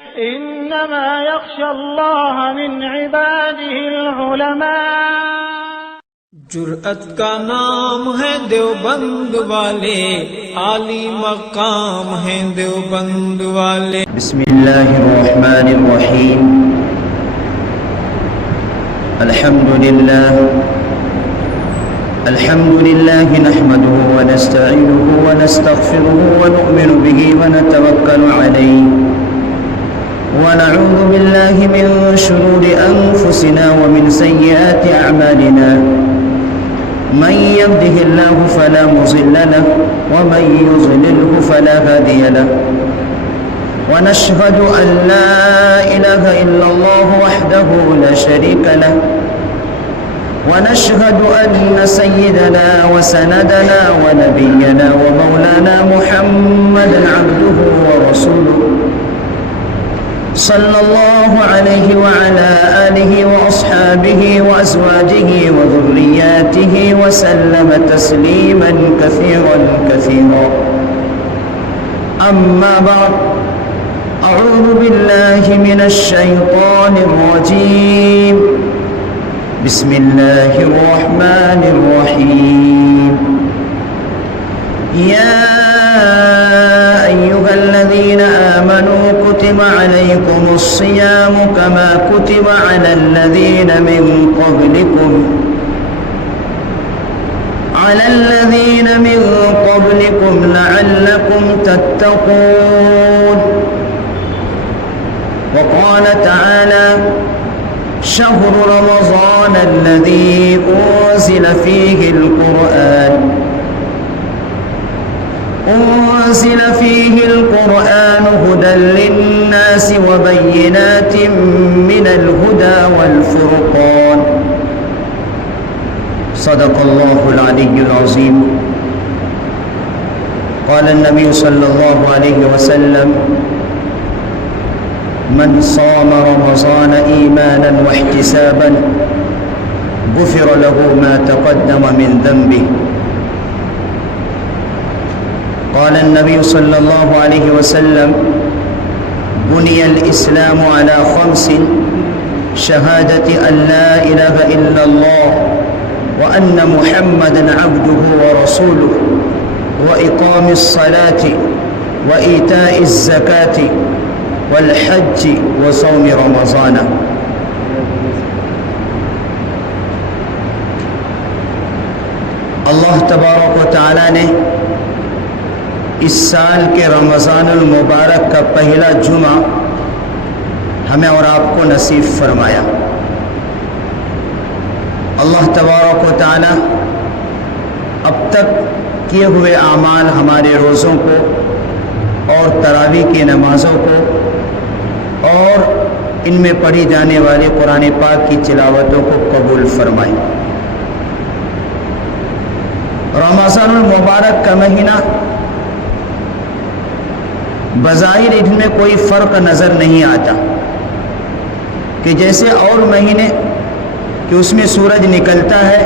انما يخشى الله من عباده العلماء۔ جرأت کا نام ہے دیوبند والے، عالی مقام ہے دیوبند والے۔ بسم اللہ الرحمن الرحیم، الحمد للہ نحمده ونستعینه ونستغفره ونؤمن به ونتوکل علیہ ونعوذ باللہ من شرور انفسنا ومن سیئات اعمالنا، من يهده الله فلا مضل له ومن يضلله فلا هادي له، ونشهد أن لا إله إلا الله وحده لا شريك له، ونشهد أن سيدنا وسندنا ونبينا ومولانا محمدا عبده ورسوله صلى الله عليه وعلى آله وأصحابه وأزواجه وذرياته وسلم تسليما كثيرا كثيرا، أما بعد، أعوذ بالله من الشيطان الرجيم، بسم الله الرحمن الرحيم، يا أيها الذين آمنوا كتب عليكم الصيام كما كتب على الذين من قبلكم لعلكم تتقون، وقال تعالى شهر رمضان الذي أنزل فيه القرآن هدى للناس وبينات من الهدى والفرقان، صدق الله العلي العظيم۔ قال النبي صلى الله عليه وسلم من صام رمضان إيمانا واحتسابا غفر له ما تقدم من ذنبه۔ قال النبي صلى الله عليه وسلم بني الإسلام على خمس، شهادة أن لا إله إلا الله وأن محمدا عبده ورسوله وإقام الصلاة وإيتاء الزكاة والحج وصوم رمضان۔ اللہ تبارک و تعالی نے اس سال کے رمضان المبارک کا پہلا جمعہ ہمیں اور آپ کو نصیب فرمایا۔ اللہ تبارک و تعالی اب تک کیے ہوئے اعمال، ہمارے روزوں کو اور تراویح کی نمازوں کو اور ان میں پڑھی جانے والی قرآن پاک کی تلاوتوں کو قبول فرمائے۔ رمضان المبارک کا مہینہ بظاہر ان میں کوئی فرق نظر نہیں آتا کہ جیسے اور مہینے کہ اس میں سورج نکلتا ہے،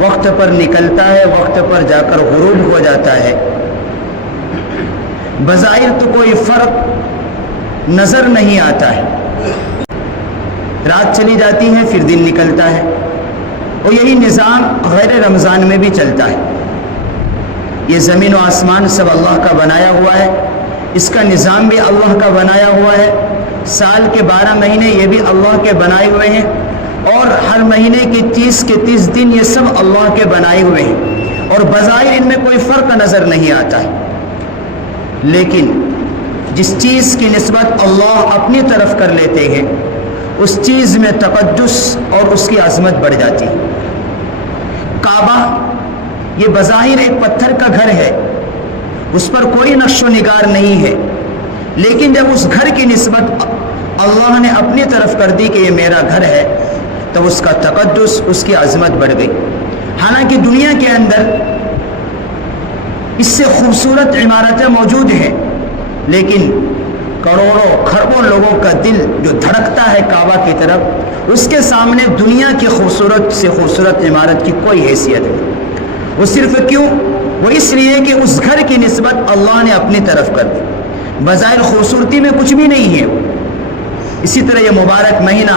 وقت پر نکلتا ہے، وقت پر جا کر غروب ہو جاتا ہے، بظاہر تو کوئی فرق نظر نہیں آتا ہے، رات چلی جاتی ہے پھر دن نکلتا ہے، اور یہی نظام غیر رمضان میں بھی چلتا ہے۔ یہ زمین و آسمان سب اللہ کا بنایا ہوا ہے، اس کا نظام بھی اللہ کا بنایا ہوا ہے، سال کے 12 مہینے یہ بھی اللہ کے بنائے ہوئے ہیں، اور ہر مہینے کے 30 دن یہ سب اللہ کے بنائے ہوئے ہیں، اور بظاہر ان میں کوئی فرق نظر نہیں آتا ہے، لیکن جس چیز کی نسبت اللہ اپنی طرف کر لیتے ہیں اس چیز میں تقدس اور اس کی عظمت بڑھ جاتی ہے۔ کعبہ یہ بظاہر ایک پتھر کا گھر ہے، اس پر کوئی نقش و نگار نہیں ہے، لیکن جب اس گھر کی نسبت اللہ نے اپنی طرف کر دی کہ یہ میرا گھر ہے، تو اس کا تقدس، اس کی عظمت بڑھ گئی۔ حالانکہ دنیا کے اندر اس سے خوبصورت عمارتیں موجود ہیں، لیکن کروڑوں خربوں لوگوں کا دل جو دھڑکتا ہے کعبہ کی طرف، اس کے سامنے دنیا کی خوبصورت سے خوبصورت عمارت کی کوئی حیثیت نہیں۔ وہ صرف کیوں؟ وہ اس لیے کہ اس گھر کی نسبت اللہ نے اپنی طرف کر دی۔ بظاہر خوبصورتی میں کچھ بھی نہیں ہے، اسی طرح یہ مبارک مہینہ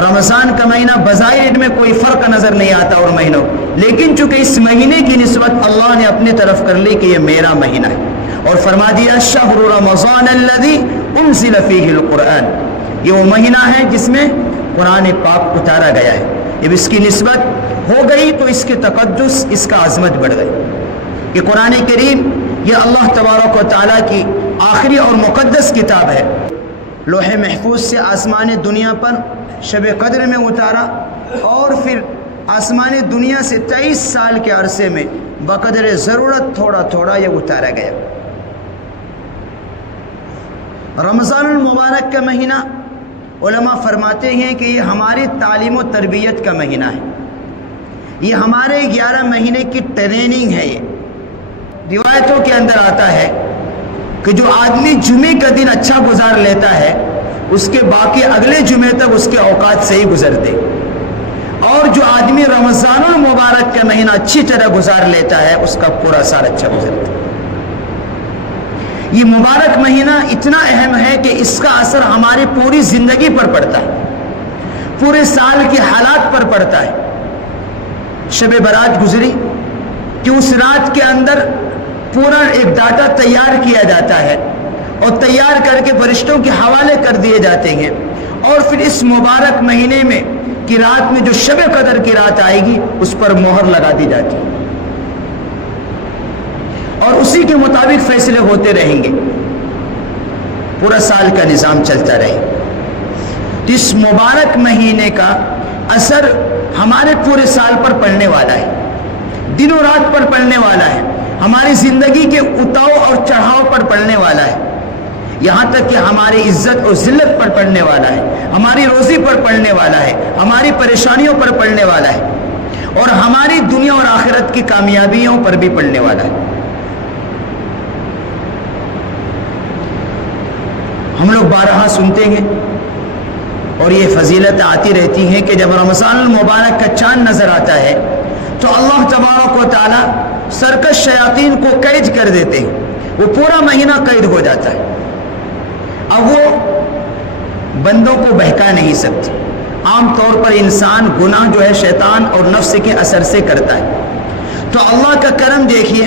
رمضان کا مہینہ بظاہر میں کوئی فرق نظر نہیں آتا اور مہینوں، لیکن چونکہ اس مہینے کی نسبت اللہ نے اپنے طرف کر لی کہ یہ میرا مہینہ ہے، اور فرما دیا شہر رمضان الذی انزل فیہ القرآن، یہ وہ مہینہ ہے جس میں قرآن پاک اتارا گیا ہے۔ جب اس کی نسبت ہو گئی تو اس کے تقدس، اس کا عظمت بڑھ گئی کہ قرآن کریم یہ اللہ تبارک و تعالیٰ کی آخری اور مقدس کتاب ہے۔ لوح محفوظ سے آسمان دنیا پر شب قدر میں اتارا، اور پھر آسمان دنیا سے 23 سال کے عرصے میں بقدر ضرورت تھوڑا تھوڑا یہ اتارا گیا۔ رمضان المبارک کا مہینہ علماء فرماتے ہیں کہ یہ ہماری تعلیم و تربیت کا مہینہ ہے، یہ ہمارے 11 مہینے کی ٹریننگ ہے۔ یہ روایتوں کے اندر آتا ہے کہ جو آدمی جمعے کا دن اچھا گزار لیتا ہے اس کے باقی اگلے جمعے تک اس کے اوقات صحیح گزرتے، اور جو آدمی رمضان المبارک کا مہینہ اچھی طرح گزار لیتا ہے اس کا پورا سال اچھا گزرتا ہے۔ یہ مبارک مہینہ اتنا اہم ہے کہ اس کا اثر ہماری پوری زندگی پر پڑتا ہے، پورے سال کی حالات پر پڑتا ہے۔ شب برات گزری کہ اس رات کے اندر پورا ایک ڈاٹا تیار کیا جاتا ہے اور تیار کر کے فرشتوں کے حوالے کر دیے جاتے ہیں، اور پھر اس مبارک مہینے میں کی رات میں جو شب قدر کی رات آئے گی اس پر مہر لگا دی جاتی ہے، اور اسی کے مطابق فیصلے ہوتے رہیں گے، پورا سال کا نظام چلتا رہے۔ تو اس مبارک مہینے کا اثر ہمارے پورے سال پر پڑنے والا ہے، دن و رات پر پڑنے والا ہے، ہماری زندگی کے اتاؤ اور چڑھاؤ پر پڑنے والا ہے، یہاں تک کہ ہماری عزت اور ذلت پر پڑنے والا ہے، ہماری روزی پر پڑنے والا ہے، ہماری پریشانیوں پر پڑنے والا ہے، اور ہماری دنیا اور آخرت کی کامیابیوں پر بھی پڑنے والا ہے۔ ہم لوگ بارہا سنتے ہیں اور یہ فضیلت آتی رہتی ہے کہ جب رمضان المبارک کا چاند نظر آتا ہے تو اللہ تبارک و تعالی سرکش شیاطین کو قید کر دیتے ہیں، وہ پورا مہینہ قید ہو جاتا ہے، اب وہ بندوں کو بہکا نہیں سکتے۔ عام طور پر انسان گناہ جو ہے شیطان اور نفس کے اثر سے کرتا ہے، تو اللہ کا کرم دیکھیے،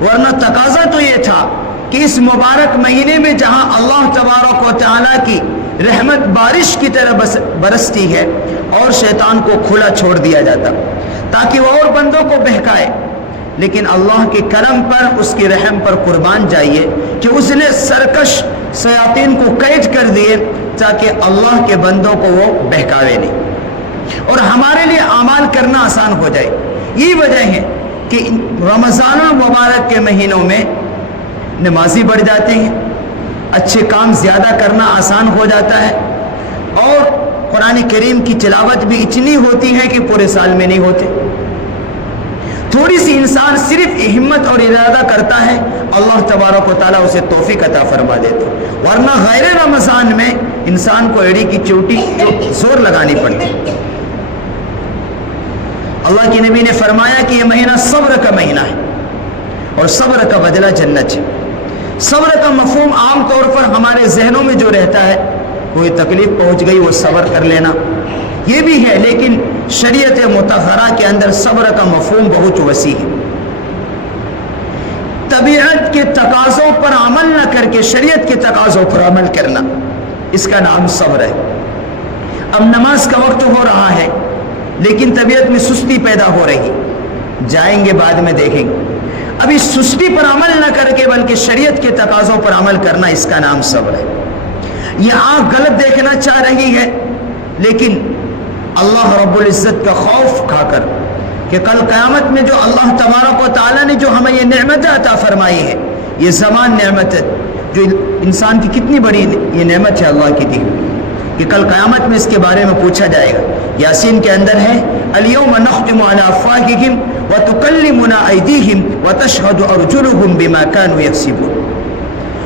ورنہ تقاضا تو یہ تھا کہ اس مبارک مہینے میں جہاں اللہ تبارک و تعالیٰ کی رحمت بارش کی طرح برستی ہے اور شیطان کو کھلا چھوڑ دیا جاتا تاکہ وہ اور بندوں کو بہکائے، لیکن اللہ کے کرم پر، اس کی رحم پر قربان جائیے کہ اس نے سرکش شیاطین کو قید کر دیے تاکہ اللہ کے بندوں کو وہ بہکاوے نہیں اور ہمارے لیے اعمال کرنا آسان ہو جائے۔ یہی وجہ ہے کہ رمضان المبارک کے مہینوں میں نمازی بڑھ جاتے ہیں، اچھے کام زیادہ کرنا آسان ہو جاتا ہے، اور قرآن کریم کی تلاوت بھی اتنی ہوتی ہے کہ پورے سال میں نہیں ہوتے۔ تھوڑی سی انسان صرف ہمت اور ارادہ کرتا ہے، اللہ تبارک و تعالیٰ اسے توفیق عطا فرما دیتے، ورنہ غیر رمضان میں انسان کو ایڑی کی چوٹی زور لگانی پڑتی۔ اللہ کے نبی نے فرمایا کہ یہ مہینہ صبر کا مہینہ ہے اور صبر کا بدلہ جنت ہے۔ صبر کا مفہوم عام طور پر ہمارے ذہنوں میں جو رہتا ہے، کوئی تکلیف پہنچ گئی وہ صبر کر لینا، یہ بھی ہے، لیکن شریعت مطہرہ کے اندر صبر کا مفہوم بہت وسیع ہے۔ طبیعت کے تقاضوں پر عمل نہ کر کے شریعت کے تقاضوں پر عمل کرنا، اس کا نام صبر ہے۔ اب نماز کا وقت ہو رہا ہے لیکن طبیعت میں سستی پیدا ہو رہی، جائیں گے بعد میں دیکھیں گے، اب اس سستی پر عمل نہ کر کے بلکہ شریعت کے تقاضوں پر عمل کرنا، اس کا نام صبر ہے۔ یہ آنکھ غلط دیکھنا چاہ رہی ہے لیکن اللہ رب العزت کا خوف کھا کر کہ کل قیامت میں جو اللہ تبارک و تعالیٰ نے جو ہمیں یہ نعمت عطا فرمائی ہے، یہ زمان نعمت ہے جو انسان کی کتنی بڑی یہ نعمت ہے اللہ کی دی، کہ کل قیامت میں اس کے بارے میں پوچھا جائے گا۔ یاسین کے اندر ہے الیوم نختم علی افواہہم وتکلمنا ایدیہم وتشہد ارجلہم بما کانوا یکسبون،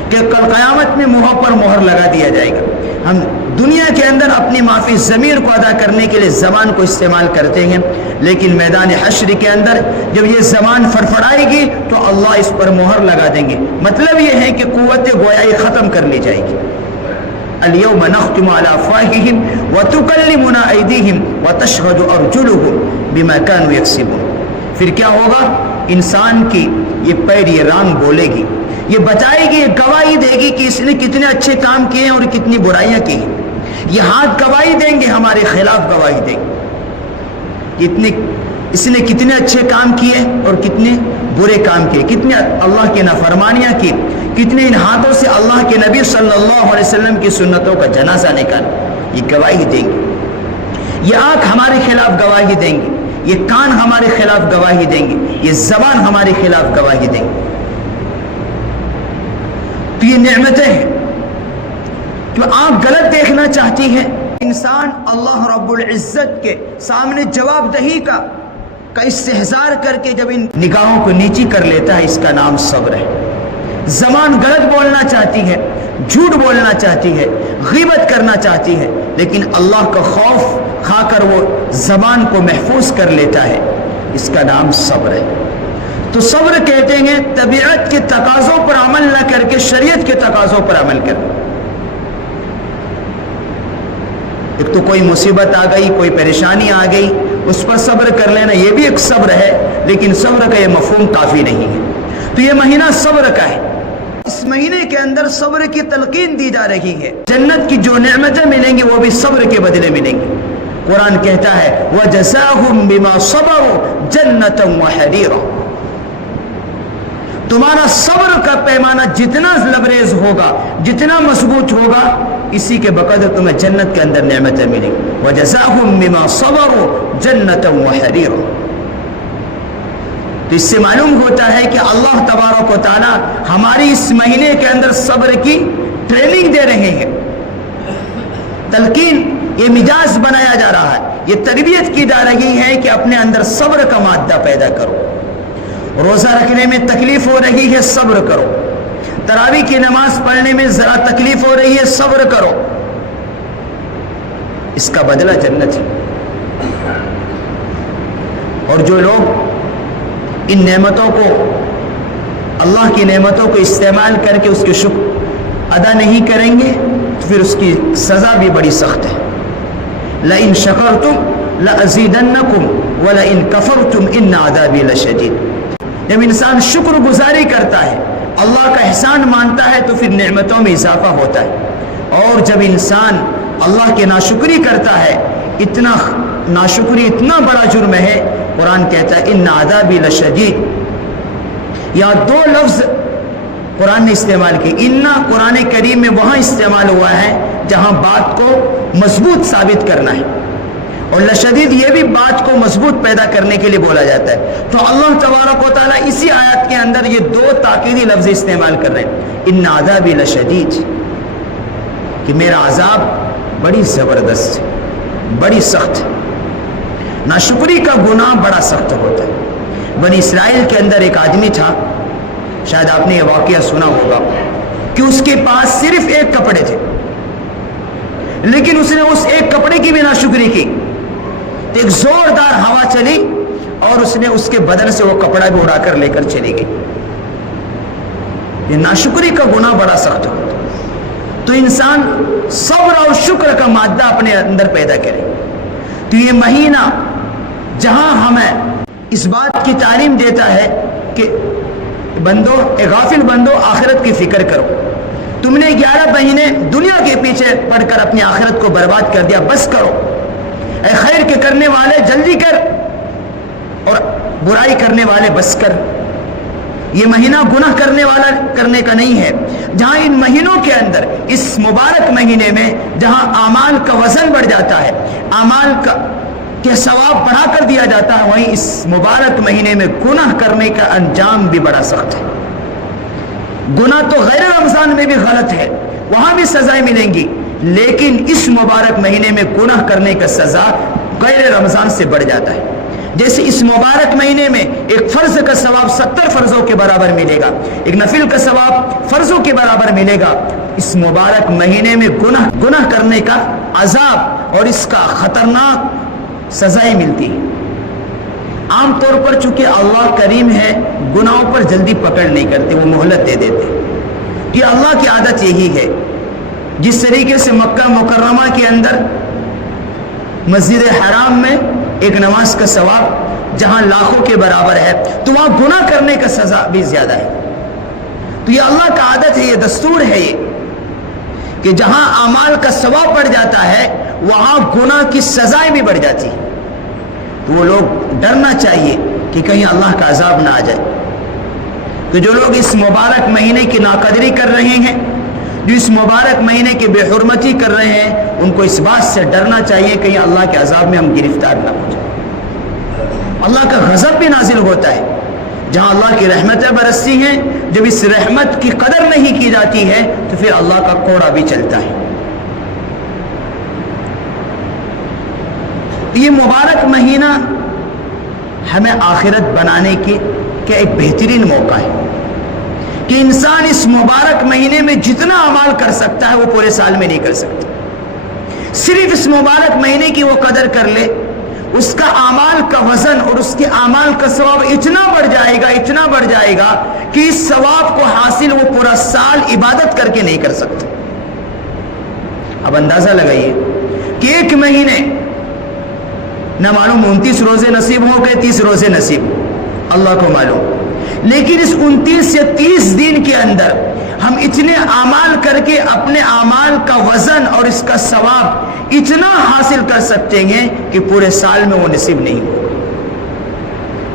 کہ کل قیامت میں منہ پر مہر لگا دیا جائے گا۔ ہم دنیا کے اندر اپنی معافی ضمیر کو ادا کرنے کے لیے زبان کو استعمال کرتے ہیں، لیکن میدان حشر کے اندر جب یہ زبان فڑفڑائے گی تو اللہ اس پر مہر لگا دیں گے۔ مطلب یہ ہے کہ قوت گویائی ختم کر لی جائے گی۔ اليوم نختم على افواههم وتكلمنا ایدیہم وتشهد ارجلهم بما كانوا يكسبون. پھر کیا ہوگا؟ انسان کی یہ پیر یہ ران بولے گی، یہ بتائے گی، یہ گواہی دے گی کہ اس نے کتنے اچھے کام کیے ہیں اور کتنی برائیاں کی ہیں. یہ ہاتھ گواہی دیں گے، ہمارے خلاف گواہی دیں گے، اس نے کتنے اچھے کام کیے اور کتنے برے کام کیے، کتنے اللہ کی نافرمانیاں کی، کتنے ان ہاتھوں سے اللہ کے نبی صلی اللہ علیہ وسلم کی سنتوں کا جنازہ نکالا. یہ گواہی دیں گے. یہ آنکھ ہمارے خلاف گواہی دیں گے، یہ کان ہمارے خلاف گواہی دیں گے، یہ زبان ہمارے خلاف گواہی دیں گے. تو یہ نعمتیں ہیں. جو آنکھ غلط دیکھنا چاہتی ہے، انسان اللہ رب العزت کے سامنے جواب دہی کا استحضار کر کے جب ان نگاہوں کو نیچی کر لیتا ہے، اس کا نام صبر ہے. زبان غلط بولنا چاہتی ہے، جھوٹ بولنا چاہتی ہے، غیبت کرنا چاہتی ہے، لیکن اللہ کا خوف کھا کر وہ زبان کو محفوظ کر لیتا ہے، اس کا نام صبر ہے. تو صبر کہتے ہیں طبیعت کے تقاضوں پر عمل نہ کر کے شریعت کے تقاضوں پر عمل کر. ایک تو کوئی مصیبت آ گئی، کوئی پریشانی آ گئی، اس پر صبر کر لینا، یہ بھی ایک صبر ہے، لیکن صبر کا یہ مفہوم کافی نہیں ہے. تو یہ مہینہ صبر کا ہے. اس مہینے کے اندر صبر کی تلقین دی جا رہی ہے. جنت کی جو نعمتیں ملیں گی وہ بھی صبر کے بدلے ملیں گی. قرآن کہتا ہے وَجَزَاهُمْ بِمَا صَبَرُوا جَنَّةً وَحَرِيرًا. تمہارا صبر کا پیمانہ جتنا لبریز ہوگا، جتنا مضبوط ہوگا، اسی کے بقدر تمہیں جنت کے اندر نعمتیں ملیں گی. وَجَزَاهُمْ بِمَا صَبَرُوا جَنَّةً وَحَرِيرًا. تو اس سے معلوم ہوتا ہے کہ اللہ تبارک و تعالی ہماری اس مہینے کے اندر صبر کی ٹریننگ دے رہے ہیں. تلقین، یہ مزاج بنایا جا رہا ہے، یہ تربیت کی جا رہی ہے کہ اپنے اندر صبر کا مادہ پیدا کرو. روزہ رکھنے میں تکلیف ہو رہی ہے، صبر کرو. تراویح کی نماز پڑھنے میں ذرا تکلیف ہو رہی ہے، صبر کرو. اس کا بدلہ جنت ہے. اور جو لوگ ان نعمتوں کو، اللہ کی نعمتوں کو استعمال کر کے اس کے شکر ادا نہیں کریں گے تو پھر اس کی سزا بھی بڑی سخت ہے. لَإِن شَكَرْتُمْ لَأَزِيدَنَّكُمْ وَلَإِن كَفَرْتُمْ إِنَّ عَذَابِي لَشَدِيدٌ. جب انسان شکر گزاری کرتا ہے، اللہ کا احسان مانتا ہے، تو پھر نعمتوں میں اضافہ ہوتا ہے. اور جب انسان اللہ کی ناشکری کرتا ہے، اتنا ناشکری اتنا بڑا جرم ہے. قرآن کہتا ہے ان عذابی لشدید. یہاں دو لفظ قرآن نے استعمال کی. انا قرآن کریم میں وہاں استعمال ہوا ہے جہاں بات کو مضبوط ثابت کرنا ہے، اور لشدید یہ بھی بات کو مضبوط پیدا کرنے کے لیے بولا جاتا ہے. تو اللہ تبارک و تعالیٰ اسی آیت کے اندر یہ دو تاکیدی لفظ استعمال کر رہے ہیں. ان عذابی لشدید، کہ میرا عذاب بڑی زبردست، بڑی سخت. ناشکری کا گناہ بڑا سخت ہوتا ہے. بنی اسرائیل کے اندر ایک آدمی تھا، شاید آپ نے یہ واقعہ سنا ہوگا، کہ اس کے پاس صرف ایک کپڑے تھے، لیکن اس نے اس ایک کپڑے کی بھی ناشکری کی. ایک زوردار ہوا چلی اور اس نے اس کے بدن سے وہ کپڑا بھی اڑا کر لے کر چلی گئی. یہ ناشکری کا گناہ بڑا سخت ہوتا ہے. تو انسان صبر اور شکر کا مادہ اپنے اندر پیدا کرے. تو یہ مہینہ جہاں ہمیں اس بات کی تعلیم دیتا ہے کہ بندو، اے غافل بندو، آخرت کی فکر کرو. تم نے 11 مہینے دنیا کے پیچھے پڑھ کر اپنی آخرت کو برباد کر دیا، بس کرو. اے خیر کے کرنے والے جلدی کر، اور برائی کرنے والے بس کر. یہ مہینہ گناہ کرنے والا کرنے کا نہیں ہے. جہاں ان مہینوں کے اندر، اس مبارک مہینے میں جہاں اعمال کا وزن بڑھ جاتا ہے، اعمال کے ثواب بڑھا کر دیا جاتا ہے، وہیں اس مبارک مہینے میں گناہ کرنے کا انجام بھی بڑا سخت ہے. گناہ تو غیر رمضان میں بھی غلط ہے، وہاں بھی سزائیں ملیں گی، لیکن اس مبارک مہینے میں گناہ کرنے کا سزا غیر رمضان سے بڑھ جاتا ہے. جیسے اس مبارک مہینے میں ایک فرض کا ثواب 70 فرضوں کے برابر ملے گا، ایک نفل کا ثواب فرضوں کے برابر ملے گا، اس مبارک مہینے میں گناہ کرنے کا عذاب اور اس کا خطرناک سزائیں ملتی ہیں. عام طور پر چونکہ اللہ کریم ہے، گناہوں پر جلدی پکڑ نہیں کرتے، وہ مہلت دے دیتے. یہ اللہ کی عادت یہی ہے. جس طریقے سے مکہ مکرمہ کے اندر مسجد حرام میں ایک نماز کا ثواب جہاں لاکھوں کے برابر ہے، تو وہاں گناہ کرنے کا سزا بھی زیادہ ہے۔ تو یہ اللہ کا عادت ہے، یہ دستور ہے یہ کہ جہاں اعمال کا ثواب بڑھ جاتا ہے وہاں گناہ کی سزائیں بھی بڑھ جاتی ہیں۔ تو وہ لوگ ڈرنا چاہیے کہ کہیں اللہ کا عذاب نہ آ جائے۔ تو جو لوگ اس مبارک مہینے کی ناقدری کر رہے ہیں، جو اس مبارک مہینے کی بے حرمتی کر رہے ہیں، ان کو اس بات سے ڈرنا چاہیے کہیں اللہ کے عذاب میں ہم گرفتار نہ ہو جائیں۔ اللہ کا غضب بھی نازل ہوتا ہے، جہاں اللہ کی رحمتیں برستی ہیں، جب اس رحمت کی قدر نہیں کی جاتی ہے تو پھر اللہ کا کوڑا بھی چلتا ہے۔ یہ مبارک مہینہ ہمیں آخرت بنانے کے ایک بہترین موقع ہے کہ انسان اس مبارک مہینے میں جتنا اعمال کر سکتا ہے وہ پورے سال میں نہیں کر سکتا۔ صرف اس مبارک مہینے کی وہ قدر کر لے، اس کا اعمال کا وزن اور اس کے اعمال کا ثواب اتنا بڑھ جائے گا، اتنا بڑھ جائے گا کہ اس ثواب کو حاصل وہ پورا سال عبادت کر کے نہیں کر سکتا۔ اب اندازہ لگائیے کہ ایک مہینے نہ معلوم 29 روزے نصیب ہو گئے، 30 روزے نصیب ہو، اللہ کو معلوم، لیکن اس 29 یا 30 دن کے اندر ہم اتنے اعمال کر کے اپنے اعمال کا وزن اور اس کا ثواب اتنا حاصل کر سکتے ہیں کہ پورے سال میں وہ نصیب نہیں ہو۔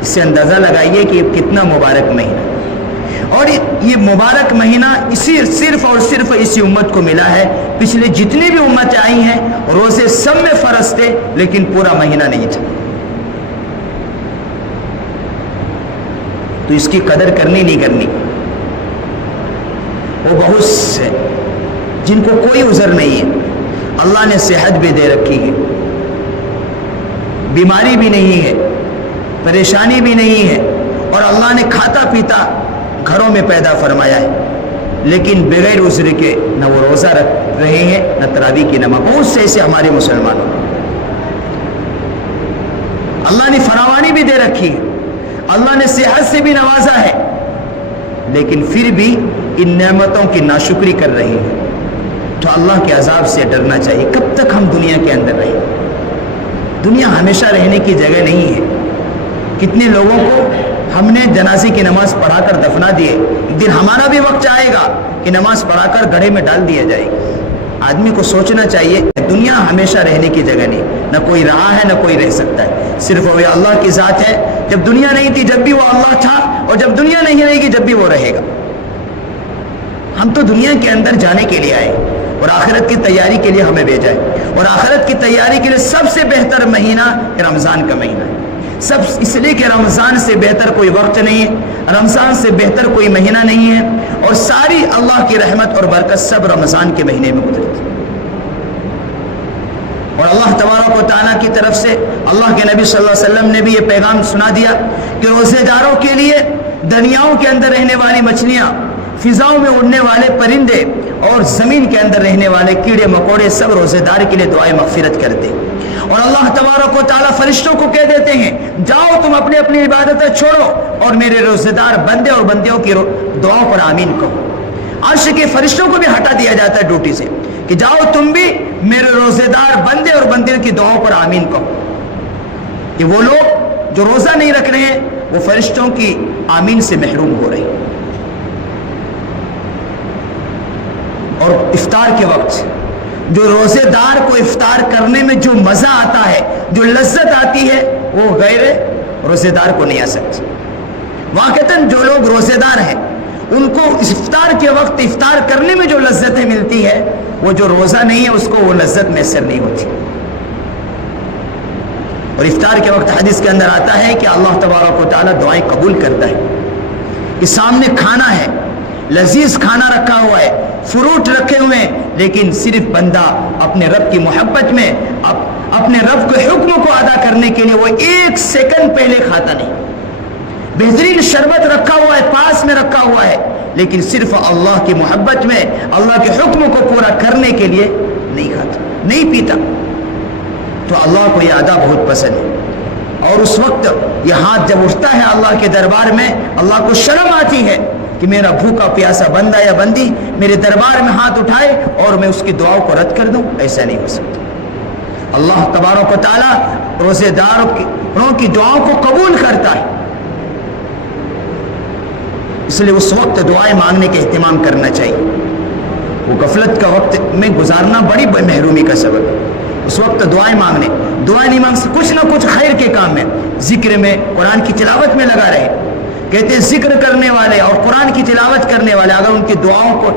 اس سے اندازہ لگائیے کہ یہ کتنا مبارک مہینہ، اور یہ مبارک مہینہ صرف اور صرف اسی امت کو ملا ہے۔ پچھلے جتنی بھی امتیں آئی ہیں روزے سب میں فرض تھے لیکن پورا مہینہ نہیں تھا۔ تو اس کی قدر کرنی نہیں کرنی، وہ بہت سے جن کو کوئی عذر نہیں ہے، اللہ نے صحت بھی دے رکھی ہے، بیماری بھی نہیں ہے، پریشانی بھی نہیں ہے، اور اللہ نے کھاتا پیتا گھروں میں پیدا فرمایا ہے، لیکن بغیر عذر کے نہ وہ روزہ رکھ رہے ہیں نہ تراویح کی نماز۔ بہت سے ایسے ہمارے مسلمانوں اللہ نے فراوانی بھی دے رکھی ہے، اللہ نے صحت سے بھی نوازا ہے، لیکن پھر بھی ان نعمتوں کی ناشکری کر رہے ہیں۔ تو اللہ کے عذاب سے ڈرنا چاہیے۔ کب تک ہم دنیا کے اندر رہیں؟ دنیا ہمیشہ رہنے کی جگہ نہیں ہے۔ کتنے لوگوں کو ہم نے جنازے کی نماز پڑھا کر دفنا دیے، ایک دن ہمارا بھی وقت آئے گا کہ نماز پڑھا کر گڑھے میں ڈال دیا جائے گا۔ آدمی کو سوچنا چاہیے دنیا ہمیشہ رہنے کی جگہ نہیں، نہ کوئی رہا ہے نہ کوئی رہ سکتا ہے، صرف وہ اللہ کی ذات ہے۔ جب دنیا نہیں تھی جب بھی وہ اللہ تھا، اور جب دنیا نہیں رہے گی جب بھی وہ رہے گا۔ ہم تو دنیا کے اندر جانے کے لیے آئے اور آخرت کی تیاری کے لیے ہمیں بھیجا ہے، اور آخرت کی تیاری کے لیے سب سے بہتر مہینہ رمضان کا مہینہ ہے۔ سب اس لیے کہ رمضان سے بہتر کوئی وقت نہیں ہے، رمضان سے بہتر کوئی مہینہ نہیں ہے، اور ساری اللہ کی رحمت اور برکت سب رمضان کے مہینے میں اترتی ہے۔ اور اللہ تبارک و تعالیٰ کی طرف سے اللہ کے نبی صلی اللہ علیہ وسلم نے بھی یہ پیغام سنا دیا کہ روزے داروں کے لیے دریاؤں کے اندر رہنے والی مچھلیاں، فضاؤں میں اڑنے والے پرندے اور زمین کے اندر رہنے والے کیڑے مکوڑے سب روزے دار کے لیے دعائیں مغفرت کرتے، اور اللہ تبارک و تعالیٰ فرشتوں کو کہہ دیتے ہیں جاؤ تم اپنی اپنی عبادتیں چھوڑو اور میرے روزے دار بندے اور بندیوں کی دعاؤں پر آمین کہو۔ عرش کے فرشتوں کو بھی ہٹا دیا جاتا ہے ڈیوٹی سے کہ جاؤ تم بھی میرے روزے دار بندے اور بندیوں کی دعاؤں پر آمین کہو۔ کہ وہ لوگ جو روزہ نہیں رکھ رہے ہیں وہ فرشتوں کی آمین سے محروم ہو رہے ہیں۔ اور افطار کے وقت جو روزے دار کو افطار کرنے میں جو مزہ آتا ہے، جو لذت آتی ہے، وہ غیر روزے دار کو نہیں آ سکتی۔ واقعتاً جو لوگ روزے دار ہیں ان کو افطار کے وقت افطار کرنے میں جو لذتیں ملتی ہے وہ جو روزہ نہیں ہے اس کو وہ لذت میسر نہیں ہوتی۔ اور افطار کے وقت حدیث کے اندر آتا ہے کہ اللہ تبارک و تعالیٰ دعائیں قبول کرتا ہے کہ سامنے کھانا ہے، لذیذ کھانا رکھا ہوا ہے، فروٹ رکھے ہوئے ہیں، لیکن صرف بندہ اپنے رب کی محبت میں اپنے رب کے حکم کو ادا کرنے کے لیے وہ ایک سیکنڈ پہلے کھاتا نہیں۔ بہترین شربت رکھا ہوا ہے، پاس میں رکھا ہوا ہے، لیکن صرف اللہ کی محبت میں اللہ کے حکم کو پورا کرنے کے لیے نہیں کھاتا، نہیں پیتا۔ تو اللہ کو یہ ادا بہت پسند ہے، اور اس وقت یہ ہاتھ جب اٹھتا ہے اللہ کے دربار میں اللہ کو شرم آتی ہے کہ میرا بھوکا پیاسا بندہ یا بندی میرے دربار میں ہاتھ اٹھائے اور میں اس کی دعاؤں کو رد کر دوں، ایسا نہیں ہو سکتا۔ اللہ تبارک و تعالیٰ روزے داروں کی دعاؤں کو قبول کرتا ہے، اس لیے اس وقت دعائیں مانگنے کے اہتمام کرنا چاہیے۔ وہ غفلت کا وقت میں گزارنا بڑی محرومی کا سبب ہے۔ اس وقت دعائیں مانگنے، دعائیں نہیں مانگ سکتے، کچھ نہ کچھ خیر کے کام میں، ذکر میں، قرآن کی تلاوت میں لگا رہے۔ کہتے ہیں ذکر کرنے والے اور قرآن کی تلاوت کرنے والے اگر ان کی دعاؤں کو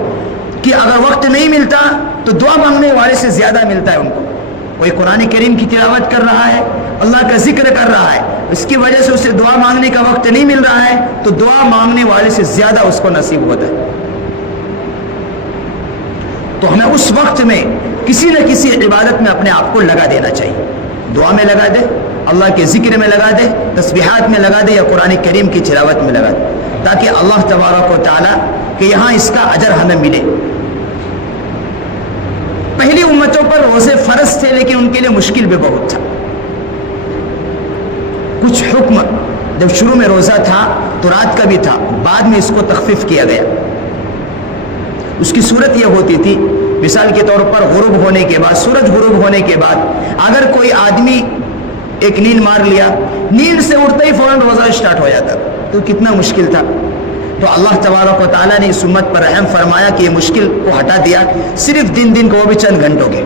اگر وقت نہیں ملتا تو دعا مانگنے والے سے زیادہ ملتا ہے ان کو۔ کوئی قرآن کریم کی تلاوت کر رہا ہے، اللہ کا ذکر کر رہا ہے، اس کی وجہ سے اسے دعا مانگنے کا وقت نہیں مل رہا ہے تو دعا مانگنے والے سے زیادہ اس کو نصیب ہوتا ہے۔ تو ہمیں اس وقت میں کسی نہ کسی عبادت میں اپنے آپ کو لگا دینا چاہیے۔ دعا میں لگا دے، اللہ کے ذکر میں لگا دے، تسبیحات میں لگا دے یا قرآن کریم کی تلاوت میں لگا دے، تاکہ اللہ تبارک و تعالیٰ کہ یہاں اس کا اجر ہمیں ملے۔ پہلی امتوں پر روزے فرض تھے لیکن ان کے لیے مشکل بھی بہت تھا۔ کچھ حکم جب شروع میں روزہ تھا تو رات کا بھی تھا، بعد میں اس کو تخفیف کیا گیا۔ اس کی صورت یہ ہوتی تھی، مثال کے طور پر غروب ہونے کے بعد، سورج غروب ہونے کے بعد اگر کوئی آدمی ایک نیند مار لیا، نیند سے اٹھتے ہی فوراً روزہ اسٹارٹ ہو جاتا تو کتنا مشکل تھا۔ تو اللہ تبارک و تعالیٰ نے اس امت پر رحم فرمایا کہ یہ مشکل کو ہٹا دیا، صرف دن کو وہ بھی چند گھنٹوں کے،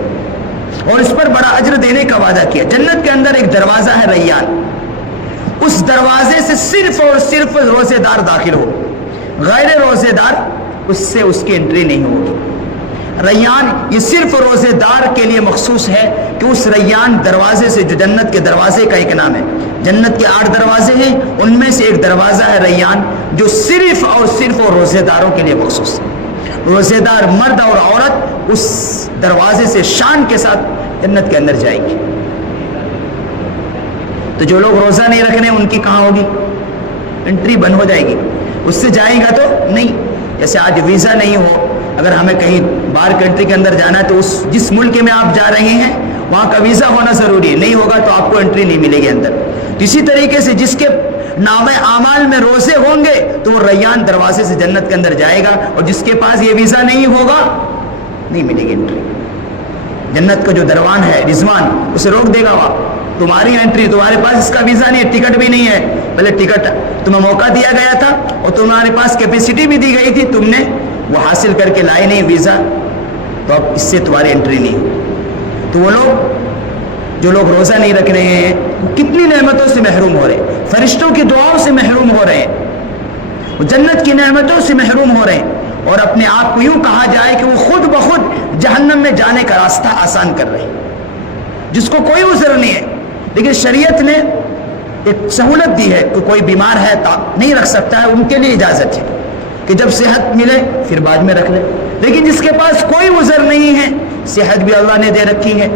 اور اس پر بڑا اجر دینے کا وعدہ کیا۔ جنت کے اندر ایک دروازہ ہے ریان، اس دروازے سے صرف اور صرف روزے دار داخل ہو، غیر روزے دار اس سے اس کی انٹری نہیں ہوگی۔ ریان یہ صرف روزے دار کے لیے مخصوص ہے کہ اس ریان دروازے سے، جو جنت کے دروازے کا ایک نام ہے، جنت کے 8 دروازے ہیں، ان میں سے ایک دروازہ ہے ریان جو صرف اور صرف روزے داروں کے لیے مخصوص ہے۔ روزے دار مرد اور عورت اس دروازے سے شان کے ساتھ جنت کے اندر جائیں گے۔ تو جو لوگ روزہ نہیں رکھنے ان کی کہاں ہوگی؟ انٹری بند ہو جائے گی، اس سے جائے گا تو نہیں۔ جیسے آج ویزا نہیں ہو، اگر ہمیں کہیں باہر کنٹری کے اندر جانا ہے تو جس ملک میں آپ جا رہے ہیں وہاں کا ویزا ہونا ضروری ہے، نہیں ہوگا تو آپ کو انٹری نہیں ملے گی اندر۔ تو اسی طریقے سے جس کے نام اعمال میں روزے ہوں گے تو وہ ریان دروازے سے جنت کے اندر جائے گا، اور جس کے پاس یہ ویزا نہیں ہوگا نہیں ملے گی انٹری۔ جنت کا جو دروان ہے رضوان اسے روک دے گا، وہاں تمہاری انٹری، تمہارے پاس اس کا ویزا نہیں ہے، ٹکٹ بھی نہیں ہے، پہلے ٹکٹ تمہیں موقع دیا گیا تھا اور تمہارے پاس کیپیسٹی بھی دی گئی تھی، تم نے وہ حاصل کر کے لائے نہیں ویزا، تو اب اس سے تمہاری انٹری نہیں۔ تو وہ لوگ جو لوگ روزہ نہیں رکھ رہے ہیں وہ کتنی نعمتوں سے محروم ہو رہے ہیں، فرشتوں کی دعاؤں سے محروم ہو رہے ہیں، وہ جنت کی نعمتوں سے محروم ہو رہے ہیں، اور اپنے آپ کو یوں کہا جائے کہ وہ خود بخود جہنم میں جانے کا راستہ آسان کر رہے ہیں، جس کو کوئی عذر نہیں ہے۔ لیکن شریعت نے ایک سہولت دی ہے کہ کوئی بیمار ہے نہیں رکھ سکتا ہے، ان کے لیے اجازت ہے کہ جب صحت ملے پھر بعد میں رکھ لے۔ لیکن جس کے پاس کوئی عذر نہیں ہے، صحت بھی اللہ نے دے رکھی ہے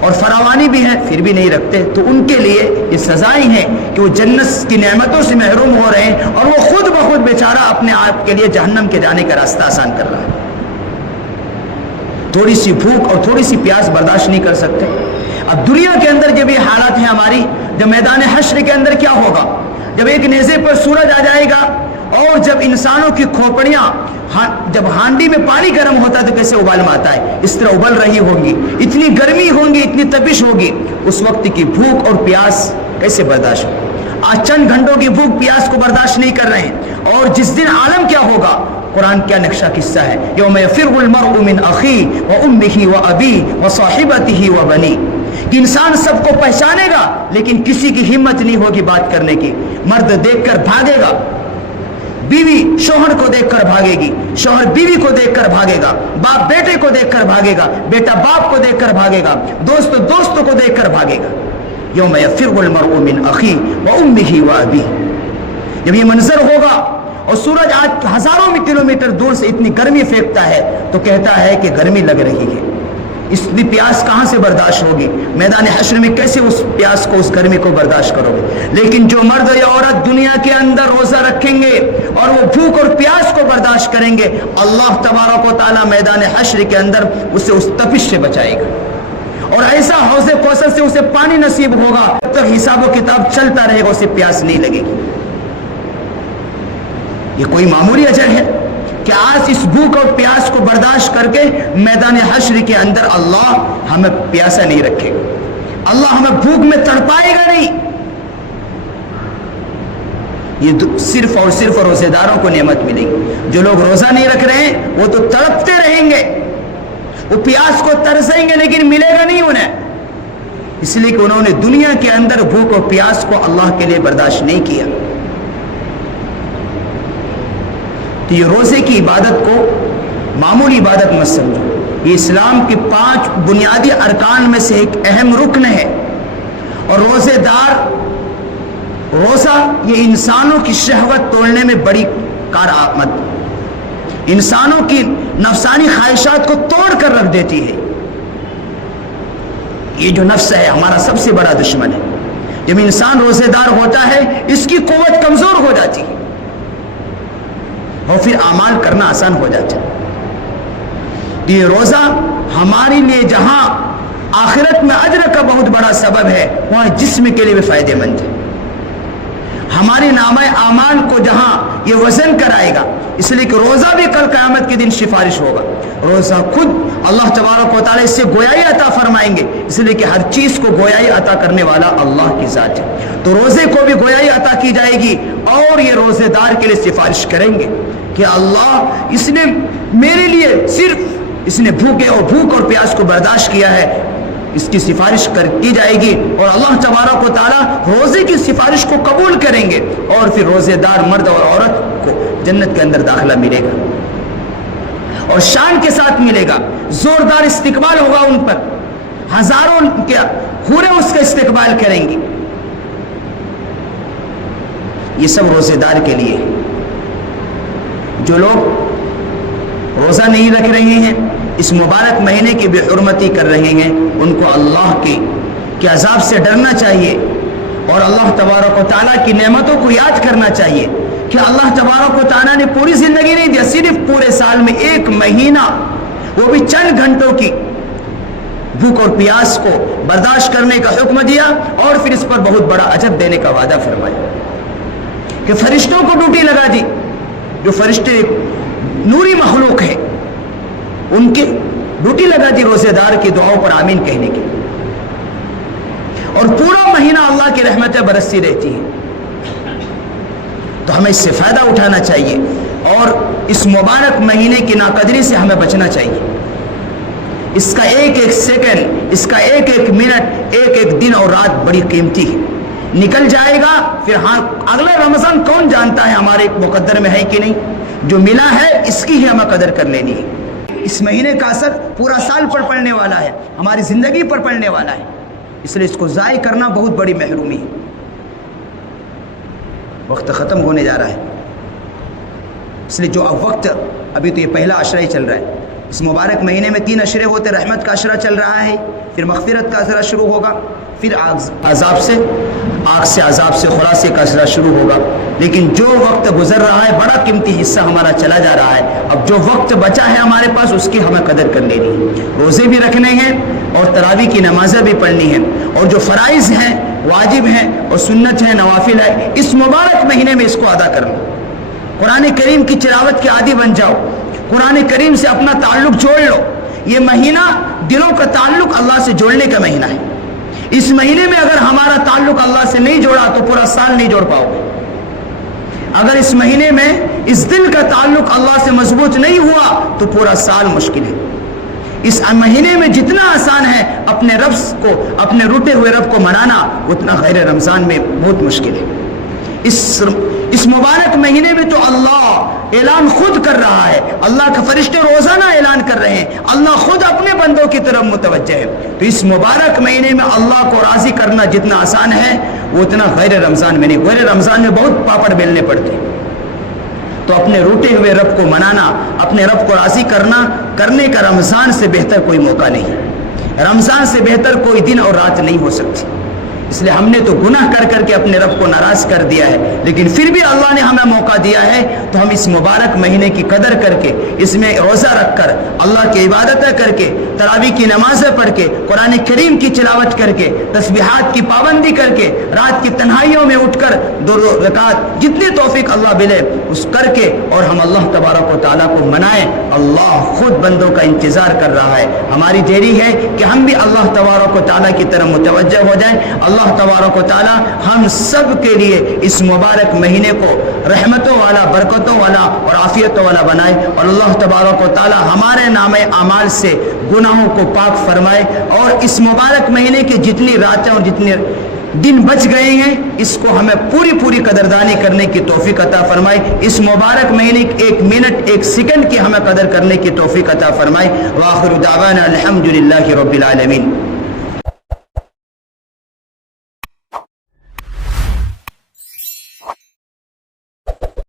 اور فراوانی بھی ہے، پھر بھی نہیں رکھتے، تو ان کے لیے یہ سزائیں ہیں کہ وہ جنت کی نعمتوں سے محروم ہو رہے ہیں اور وہ خود بخود بیچارہ اپنے آپ کے لیے جہنم کے جانے کا راستہ آسان کر رہا ہے۔ تھوڑی سی بھوک اور تھوڑی سی پیاس برداشت نہیں کر سکتے۔ اب دنیا کے اندر جب یہ حالات ہیں ہماری، جب میدان حشر کے اندر کیا ہوگا؟ جب ایک نیزے پر سورج آ جائے گا اور جب انسانوں کی کھوپڑیاں، جب ہانڈی میں پانی گرم ہوتا ہے تو کیسے ابال میں آتا ہے، اس طرح ابل رہی ہوں گی، اتنی گرمی ہوگی، اتنی تپش ہوگی، اس وقت کی بھوک اور پیاس کیسے برداشت ہوگی؟ آج چند گھنٹوں کی بھوک پیاس کو برداشت نہیں کر رہے ہیں، اور جس دن عالم کیا ہوگا؟ قرآن کیا نقشہ قصہ ہے، یوم یفر المرء من اخیہ وامہ وابیہ وصاحبتہ وبنیہ، کہ انسان سب کو پہچانے گا لیکن کسی کی ہمت نہیں ہوگی بات کرنے کی۔ مرد دیکھ کر بھاگے گا، بیوی شوہر کو دیکھ کر بھاگے گی، شوہر بیوی کو دیکھ کر بھاگے گا، باپ بیٹے کو دیکھ کر بھاگے گا، بیٹا باپ کو دیکھ کر بھاگے گا، دوست دوستوں کو دیکھ کر بھاگے گا۔ یوم یفر المرء من اخیہ وامہ وابیہ، جب یہ منظر ہوگا اور سورج آج ہزاروں کلومیٹر دور سے اتنی گرمی پھینکتا ہے تو کہتا ہے کہ گرمی لگ رہی ہے، اس کی پیاس کہاں سے برداشت ہوگی؟ میدان حشر میں کیسے اس پیاس کو، اس گرمی کو برداشت کرو گے؟ لیکن جو مرد یا عورت دنیا کے اندر روزہ رکھیں گے اور وہ بھوک اور پیاس کو برداشت کریں گے، اللہ تبارک و تعالیٰ میدان حشر کے اندر اسے اس تپش سے بچائے گا، اور ایسا حوض کوثر سے اسے پانی نصیب ہوگا، جب تک حساب و کتاب چلتا رہے گا اسے پیاس نہیں لگے گی۔ یہ کوئی معمولی اجر ہے کہ آج اس بھوک اور پیاس کو برداشت کر کے میدان حشر کے اندر اللہ ہمیں پیاسا نہیں رکھے گا, اللہ ہمیں بھوک میں تڑپائے گا نہیں. یہ صرف اور صرف روزے داروں کو نعمت ملے گی. جو لوگ روزہ نہیں رکھ رہے ہیں وہ تو تڑپتے رہیں گے, وہ پیاس کو ترسیں گے لیکن ملے گا نہیں انہیں, اس لیے کہ انہوں نے دنیا کے اندر بھوک اور پیاس کو اللہ کے لیے برداشت نہیں کیا. تو یہ روزے کی عبادت کو معمولی عبادت مت سمجھو, یہ اسلام کے 5 بنیادی ارکان میں سے ایک اہم رکن ہے. اور روزے دار روزہ یہ انسانوں کی شہوت توڑنے میں بڑی کارآمد, انسانوں کی نفسانی خواہشات کو توڑ کر رکھ دیتی ہے. یہ جو نفس ہے ہمارا سب سے بڑا دشمن ہے. جب انسان روزے دار ہوتا ہے اس کی قوت کمزور ہو جاتی ہے اور پھر اعمال کرنا آسان ہو جاتا ہے. یہ روزہ ہمارے لیے جہاں آخرت میں اجر کا بہت بڑا سبب ہے, وہاں جسم کے لیے بھی فائدہ مند ہے. ہماری نامہ اعمال کو جہاں یہ وزن کرائے گا, اس لیے کہ روزہ بھی کل قیامت کے دن سفارش ہوگا. روزہ خود اللہ تبارک و تعالیٰ اس سے گویائی عطا فرمائیں گے, اس لیے کہ ہر چیز کو گویائی عطا کرنے والا اللہ کی ذات ہے. تو روزے کو بھی گویائی عطا کی جائے گی اور یہ روزے دار کے لیے سفارش کریں گے کہ اللہ اس نے میرے لیے صرف اس نے بھوک اور پیاس کو برداشت کیا ہے, اس کی سفارش کی جائے گی اور اللہ تبارک و تعالیٰ روزے کی سفارش کو قبول کریں گے اور پھر روزے دار مرد اور عورت کو جنت کے اندر داخلہ ملے گا اور شان کے ساتھ ملے گا. زوردار استقبال ہوگا ان پر, ہزاروں کے حوریں اس کا استقبال کریں گی. یہ سب روزے دار کے لیے. جو لوگ روزہ نہیں رکھ رہے ہیں, اس مبارک مہینے کی بے حرمتی کر رہے ہیں, ان کو اللہ کے عذاب سے ڈرنا چاہیے اور اللہ تبارک و تعالیٰ کی نعمتوں کو یاد کرنا چاہیے کہ اللہ تبارک و تعالیٰ نے پوری زندگی نہیں دیا, صرف پورے سال میں 1 مہینہ, وہ بھی چند گھنٹوں کی بھوک اور پیاس کو برداشت کرنے کا حکم دیا اور پھر اس پر بہت بڑا اجر دینے کا وعدہ فرمایا کہ فرشتوں کو ڈیوٹی لگا دی. جو فرشتے نوری مخلوق ہے ان کی ڈیوٹی لگا دی روزے دار کی دعاؤں پر آمین کہنے کی, اور پورا مہینہ اللہ کی رحمتیں برستی رہتی ہیں. تو ہمیں اس سے فائدہ اٹھانا چاہیے اور اس مبارک مہینے کی ناقدری سے ہمیں بچنا چاہیے. اس کا ایک ایک سیکنڈ, اس کا ایک ایک منٹ, ایک ایک دن اور رات بڑی قیمتی ہے. نکل جائے گا پھر ہاں اگلا رمضان کون جانتا ہے ہمارے مقدر میں ہے کہ نہیں. جو ملا ہے اس کی ہی ہمیں قدر کر لینی ہے. اس مہینے کا اثر پورا سال پر پڑنے والا ہے, ہماری زندگی پر پڑنے والا ہے, اس لیے اس کو ضائع کرنا بہت بڑی محرومی ہے. وقت ختم ہونے جا رہا ہے, اس لیے جو وقت ابھی تو یہ پہلا عشرہ ہی چل رہا ہے. اس مبارک مہینے میں 3 عشرے ہوتے, رحمت کا عشرہ چل رہا ہے, پھر مغفرت کا عشرہ شروع ہوگا, پھر آگ سے عذاب سے خلاصے کا عشرہ شروع ہوگا. لیکن جو وقت گزر رہا ہے بڑا قیمتی حصہ ہمارا چلا جا رہا ہے. اب جو وقت بچا ہے ہمارے پاس اس کی ہمیں قدر کر لینی ہے. روزے بھی رکھنے ہیں اور تراویح کی نمازیں بھی پڑھنی ہیں, اور جو فرائض ہیں, واجب ہیں اور سنت ہیں, نوافل ہے, اس مبارک مہینے میں اس کو ادا کرنا. قرآن کریم کی تلاوت کے عادی بن جاؤ, قرآن کریم سے اپنا تعلق جوڑ لو. یہ مہینہ دلوں کا تعلق اللہ سے جوڑنے کا مہینہ ہے. اس مہینے میں اگر ہمارا تعلق اللہ سے نہیں جوڑا تو پورا سال نہیں جوڑ پاؤ گے. اگر اس مہینے میں اس دل کا تعلق اللہ سے مضبوط نہیں ہوا تو پورا سال مشکل ہے. اس مہینے میں جتنا آسان ہے اپنے رب کو, اپنے روٹے ہوئے رب کو منانا, اتنا غیر رمضان میں بہت مشکل ہے. اس مبارک مہینے میں تو اللہ اعلان خود کر رہا ہے, اللہ کے فرشتے روزانہ اعلان کر رہے ہیں, اللہ خود اپنے بندوں کی طرف متوجہ ہے. تو اس مبارک مہینے میں اللہ کو راضی کرنا جتنا آسان ہے وہ اتنا غیر رمضان میں نہیں. غیر رمضان میں بہت پاپڑ بیلنے پڑتے ہیں. تو اپنے روٹے ہوئے رب کو منانا, اپنے رب کو راضی کرنے کا رمضان سے بہتر کوئی موقع نہیں. رمضان سے بہتر کوئی دن اور رات نہیں ہو سکتی. اس لیے ہم نے تو گناہ کر کر کے اپنے رب کو ناراض کر دیا ہے، لیکن پھر بھی اللہ نے ہمیں موقع دیا ہے تو ہم اس مبارک مہینے کی قدر کر کے، اس میں روزہ رکھ کر، اللہ کی عبادتیں کر کے، تراویح کی نمازیں پڑھ کے، قرآن کریم کی تلاوت کر کے، تسبیحات کی پابندی کر کے، رات کی تنہائیوں میں اٹھ کر 2 رکعت جتنی توفیق اللہ ملے اس کر کے، اور ہم اللہ تبارک و تعالیٰ کو منائیں۔ اللہ خود بندوں کا انتظار کر رہا ہے، ہماری دیری ہے کہ ہم بھی اللہ تبارک و تعالیٰ کی طرف متوجہ ہو جائیں۔ اللہ تبارک و تعالیٰ ہم سب کے لیے اس مبارک مہینے کو رحمتوں والا، برکتوں والا اور عافیتوں والا بنائے، اور اللہ تبارک و تعالیٰ ہمارے نام اعمال سے گناہوں کو پاک فرمائے، اور اس مبارک مہینے کی جتنی راتیں اور جتنے دن بچ گئے ہیں اس کو ہمیں پوری قدردانی کرنے کی توفیق عطا فرمائے۔ اس مبارک مہینے کی 1 منٹ 1 سیکنڈ کی ہمیں قدر کرنے کی توفیق عطا فرمائے۔ وآخر دعوانا الحمدللہ رب العالمین۔